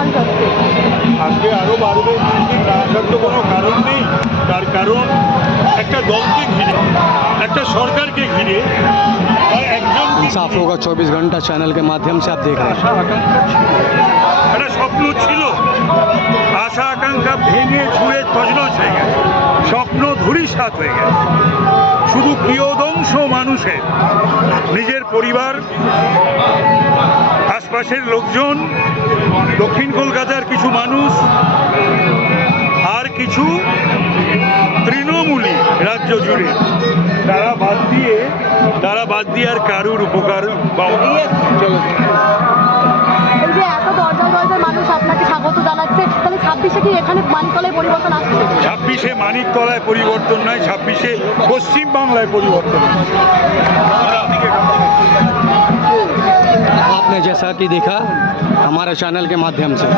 মানুষ আসছে? আজকে আরও বাড়বে, আসার তো কোনো কারণ নেই। তার কারণ একটা দলকে ঘিরে, একটা সরকারকে ঘিরে, একজন इंसाफ होगा 24 घंटा चैनल के माध्यम से आप देख रहे हैं। আশা আকাঙ্ক্ষা ছিল, একটা স্বপ্ন ছিল। আশা আকাঙ্ক্ষা ভেঙে ছুঁড়ে তছনছ হয়ে গেছে, স্বপ্ন ধূলিসাৎ হয়ে গেছে। শুধু কিয়দংশ মানুষের, নিজের পরিবার, আশপাশের লোকজন, দক্ষিণ কলকাতার কিছু মানুষ, আর কিছু তৃণমূলী রাজ্য জুড়ে, তারা বাদ দিয়ে আর কারুর উপকার পাওয়া। এই যে এত দরজায় দরজায় মানুষ আপনাকে স্বাগত জানাচ্ছে, তাহলে 26-এ কি এখানে মানিকতলায় পরিবর্তন আসছে? 26-এ মানিকতলায় পরিবর্তন নয়, 26-এ পশ্চিমবাংলায় পরিবর্তন। आपने जैसा कि देखा हमारे चैनल के माध्यम से